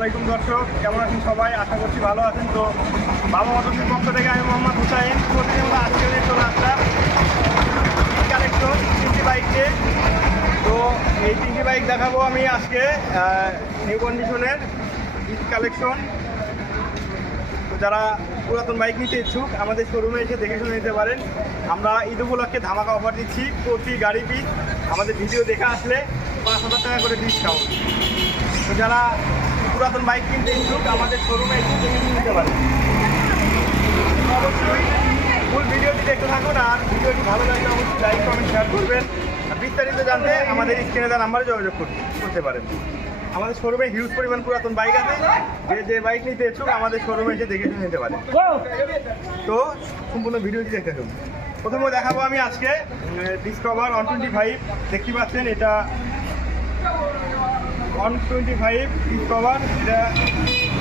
আলাইকুম দর্শক, কেমন আছেন সবাই? আশা করছি ভালো আছেন। তো বাবা মোটরসের পক্ষ থেকে আমি মোহাম্মদ হুসাইন প্রতিদিন আজকে চলে আসলাম কালেকশন 3টি বাইককে। তো এই 3টি বাইক দেখাবো আমি আজকে, নিউ কন্ডিশনের কালেকশন। তো যারা পুরাতন বাইক নিতে ইচ্ছুক আমাদের শোরুমে এসে দেখে শুনে নিতে পারেন। আমরা ঈদ উপলক্ষে ধামাকা অফার দিচ্ছি, প্রতি গাড়ি পিছ আমাদের ভিডিও দেখে আসলে 5,000 টাকা করে ডিসকাউন্ট। তো যারা পুরাতন বাইক কিনতে ইচ্ছুক আমাদের শোরুমে এসে দেখে শুনে নিতে পারেন। অবশ্যই ফুল ভিডিওটি দেখতে থাকুন, আর ভিডিওটি ভালো লাগলে অবশ্যই লাইক কমেন্ট শেয়ার করবেন। আর বিস্তারিত জানতে আমাদের স্ক্রিনে দেওয়া নাম্বারে যোগাযোগ করতে পারেন। আমাদের শোরুমে হিউজ পরিমাণ পুরাতন বাইক আছে, যে বাইক নিতে ইচ্ছুক আমাদের শোরুমে এসে দেখে শুনে নিতে পারেন। তো সম্পূর্ণ ভিডিওটি দেখতে থাকুন। প্রথমে দেখাবো আমি আজকে ডিসকভার 125, দেখতে পাচ্ছেন এটা 125 ডিসকভার। এটা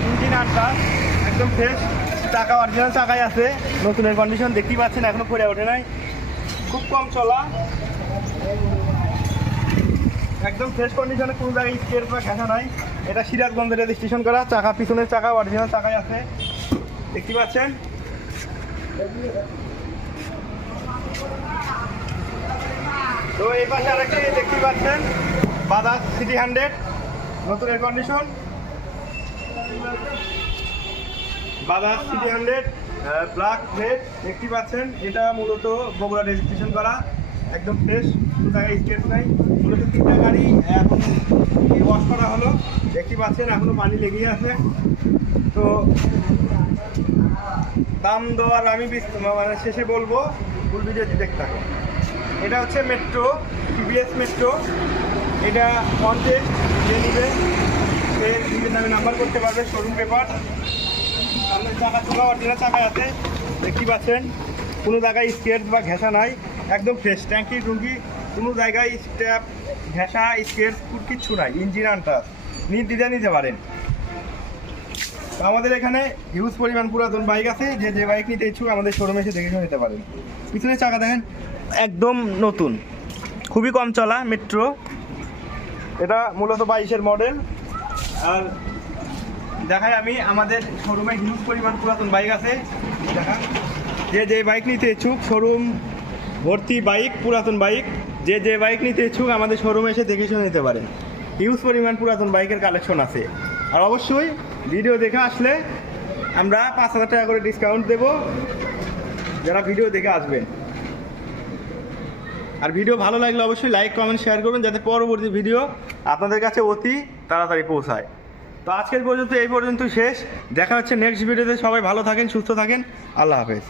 ইঞ্জিন আনটাচ, একদম ফ্রেশ, চাকা অরিজিনাল চাকাই আছে, নতুনের কন্ডিশন দেখতেই পাচ্ছেন, এখনো পরে ওঠে নাই, খুব কম চলা, একদম ফ্রেশ কন্ডিশনে, কোনো জায়গায় স্কেচ বা ঘেঁষা নাই। এটা সিরাজগঞ্জের রেজিস্ট্রেশন করা, চাকা পিছনের চাকা অরিজিনাল চাকাই আছে, দেখতে পাচ্ছেন। তো এই পাশে আরেকটি দেখতে পাচ্ছেন বাজাজ সিটি 100, নতুনের condition, Bajaj city 100 black red, দেখতে পাচ্ছেন। এটা মূলত বগুড়া রেজিস্ট্রেশন করা, একদম ফ্রেশ, কোনো জায়গায় স্কেচ নাই। মূলত 3টা গাড়ি এখন ওয়াশ করা হলো, দেখতে পাচ্ছেন এখনো পানি লেগেই আছে। তো দাম দেওয়ার আমি মানে শেষে বলবো, ফুল ভিডিওটি দেখতে থাকুন। এটা হচ্ছে মেট্রো, টিভিএস মেট্রো। এটা কন্টেস্ট যে নিবে সে নিজের নামে নাম্বার করতে পারবে, শোরুম পেপার, সামনের চাকা চোখা অরিজিনাল চাকা আছে, দেখতে পাচ্ছেন, কোনো জায়গায় স্কেচ বা ঘেঁষা নাই, একদম ফ্রেশ, ট্যাঙ্কি টুঙ্কি কোনো জায়গায় স্ট্যাপ ঘেঁষা স্কেচ কিচ্ছু নাই, ইঞ্জিন আনটাচ, নির্দ্বিধায় নিতে পারেন। আমাদের এখানে হিউজ পরিমাণ পুরাতন বাইক আছে, যে বাইক নিতে ইচ্ছুক আমাদের শোরুমে এসে দেখে শুনে নিতে পারেন। পিছনে চাকা দেখেন, একদম নতুন, খুবই কম চলা মেট্রো। এটা মূলত 22-এর মডেল। আর দেখাই আমি আমাদের শোরুমে হিউজ পরিমাণ পুরাতন বাইক আছে, দেখা যে বাইক নিতে ইচ্ছুক, শোরুম ভর্তি বাইক, পুরাতন বাইক, যে বাইক নিতে ইচ্ছুক আমাদের শোরুমে এসে দেখে শুনে নিতে পারেন। হিউজ পরিমাণ পুরাতন বাইকের কালেকশন আছে। আর অবশ্যই ভিডিও দেখে আসলে আমরা 5,000 টাকা করে ডিসকাউন্ট দেব যারা ভিডিও দেখে আসবেন। আর ভিডিও ভালো লাগলে অবশ্যই লাইক কমেন্ট শেয়ার করবেন, যাতে পরবর্তী ভিডিও আপনাদের কাছে অতি তাড়াতাড়ি পৌঁছায়। তো আজকের পর্যন্ত এই পর্যন্ত শেষ, দেখা হচ্ছে নেক্সট ভিডিওতে। সবাই ভালো থাকেন, সুস্থ থাকেন, আল্লাহ হাফেজ।